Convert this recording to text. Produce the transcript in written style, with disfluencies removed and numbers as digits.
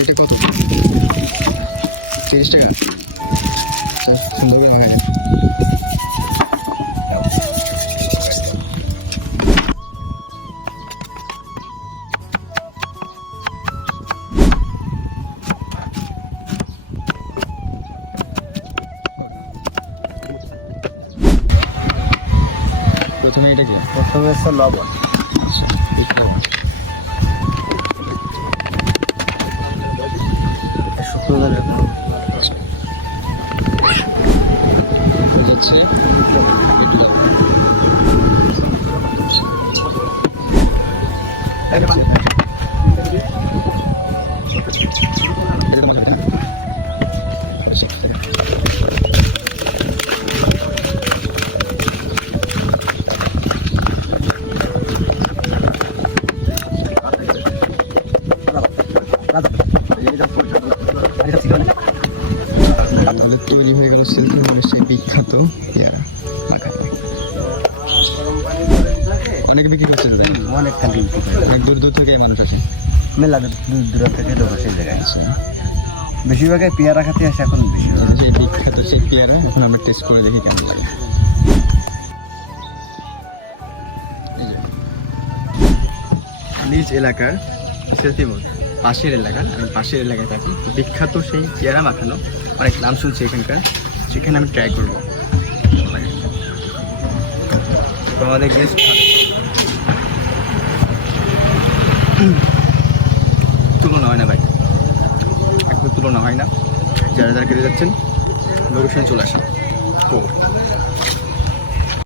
এটা কত? 30 টাকা। আচ্ছা, সুন্দর করে রাখা। প্রথমে এটা কি? প্রথমে হচ্ছে লবণ, শুকনো লঙ্কা, হচ্ছে তৈরি হয়ে গেল সিলভারের সেই বিখ্যাত পেয়ারা। অনেকে বিক্রি করছে দাদা, অনেক খালি অনেক দূর দূর থেকে মানুষ আছে, মেলা দূর দূর থেকে লোক আছে এই জায়গায়। আচ্ছা, বেশিরভাগই পেয়ারা খাতে আসে এখন বেশি। সেই বিখ্যাত সেই পেয়ারা এখন আমরা টেস্ট করে দেখি কেমন লাগে। নিজ এলাকার সেলফি মোড, পাশের এলাকার, আমি পাশের এলাকায় থাকি, বিখ্যাত সেই পেয়ারা মাখানো অনেক নাম শুনছি এখানকার, সেখানে আমি ট্রাই করবো। তো আমাদের গেস্ট তুলনা হয় না ভাই, একদম তুলনা হয় না। যারা যারা কেটে যাচ্ছেন লোকেশনে চলে আসেন।